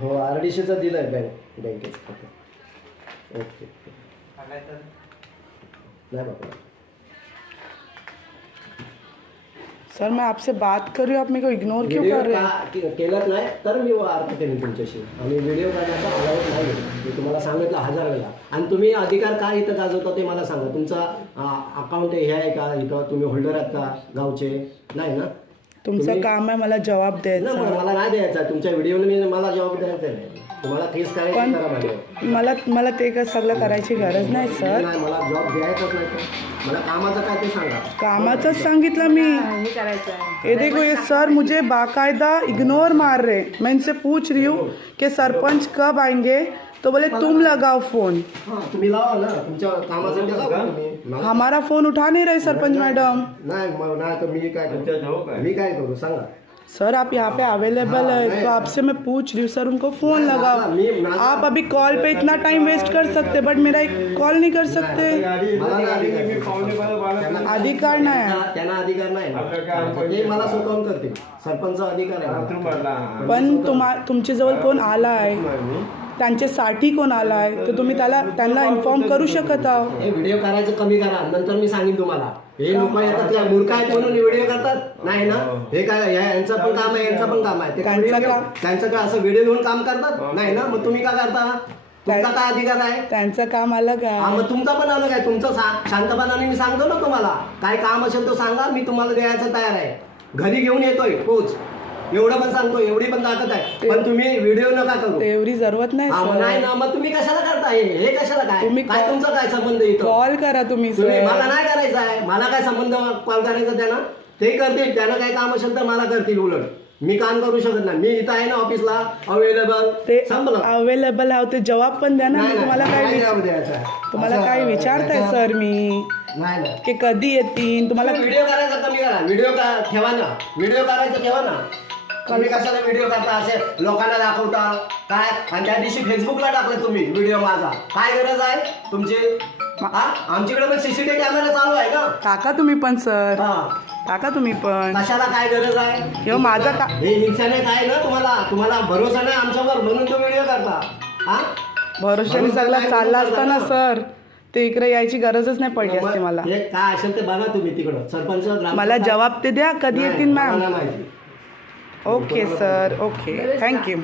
हो RDCचा दिलाय बँकेत ओके नाही बाबा सर मैं आपसे बात कर रही हूँ, आप मेरे को इग्नोर क्यों कर रहे हैं? केलंच नाही तर मी वार्ता केली तुमच्याशी आणि व्हिडिओ करण्याचा अलाउड नाही मी तुम्हाला सांगितलं 1000 वेळा. आणि तुम्ही अधिकार काय इथं गाजवता ते मला सांगा. तुमचा अकाउंट हे आहे का इथं? तुम्ही होल्डर आहात का गावचे? नाही ना. तुमचं काम आहे मला जवाब द्यायचा. मला नाही द्यायचा तुमच्या व्हिडिओने मला जवाब द्यायचा नाही. तुम्हाला केस करायची करा माझ्यावर. मला ते काय सगळं करायची गरज नाही सर. नाही मला जॉब द्यायचाच नाही तर मला कामाचं काय ते सांगा. कामाचंच सांगितलं मी. ये देखो ये सर मुझे बाकायदा इग्नोर मार रहे. मैं इनसे पूछ रही हूँ कि सरपंच कब आएंगे तो बोले तुम लगाओ फोन. तुम्ही लावा ना तुमच्या कामासाठी लावा तुम्ही. हमारा फोन उठा नहीं रहे सरपंच मैडम. नाही तर मी काय करू सांगा. सर आप यहाँ पे अवेलेबल है तो आपसे मैं पूछ रही हूँ सर उनको फ़ोन लगाओ. आप अभी कॉल पे इतना टाइम वेस्ट कर सकते बट मेरा एक कॉल नहीं कर सकते. अधिकार नाही. त्यांना अधिकार नाही ते मला स्वतःहून करतील. सरपंच अधिकार आहे. पण तुमच्या जवळ कोण आला आहे त्यांच्यासाठी कोण आला आहे तर तुम्ही त्यांना इन्फॉर्म करू शकत आहो. हे व्हिडिओ करायचं कमी करा नंतर मी सांगेन तुम्हाला. हे लोक येतात त्या मूर्ख आहेत म्हणून व्हिडिओ करतात नाही ना. हे काय यांचं पण काम आहे यांचं पण काम आहे ते त्यांचं काय असं व्हिडिओ घेऊन काम करतात नाही ना. मग तुम्ही काय करता? तुमचा काय अधिकार आहे? त्यांचं काम अलग आहे. मग तुमचा पण अलग आहे. तुमचं शांतपणाने मी सांगतो ना तुम्हाला. काय काम असेल तो सांगा मी तुम्हाला द्यायचं तयार आहे. घरी घेऊन येतोय पोच एवढं पण सांगतो. एवढी पण ताकद आहे पण तुम्ही व्हिडिओ नका करू. एवढी जरूरत नाही. नाही ना मग तुम्ही कशाला करताय हे कशाला काय तुमचा काय संबंध इथं? कॉल करा तुम्ही. मला नाही करायचं आहे. मला काय संबंध कॉल करायचा त्यांना? ते करतील. त्यांना काय काम असेल तर मला करतील. उलट मी काम करू शकत नाही. मी इथं आहे ना ऑफिसला अवेलेबल. ते अवेलेबल आहे ते जवाब पण द्या ना. तुम्हाला काय जवाब द्यायचा तुम्हाला काय विचारताय सर मी नाही की कधी येतील तुम्हाला? व्हिडिओ करायचा कमी करा. व्हिडिओ ठेवा ना. व्हिडिओ करायचं ठेवा ना. तुम्ही कशाला व्हिडिओ करता असे लोकांना दाखवता काय? आणि त्या दिवशी फेसबुकला टाकलं तुम्ही व्हिडिओ माझा. काय गरज आहे तुमची? आमच्याकडे पण CCTV कॅमेरा चालू आहे ना. टाका तुम्ही पण सर. टाका तुम्ही पण. कशाला काय गरज आहे? किंवा माझा का हे निशाने काय ना तुम्हाला भरोसा नाही आमच्यावर म्हणून तो व्हिडिओ करता. भरोशाने सगळं चालला असताना सर ते इकडे यायची गरजच नाही पडली असते मला. काय असेल ते बघा तुम्ही तिकडं. सरपंच मला जवाब ते द्या कधी येतील ma'am. Okay sir okay thank you.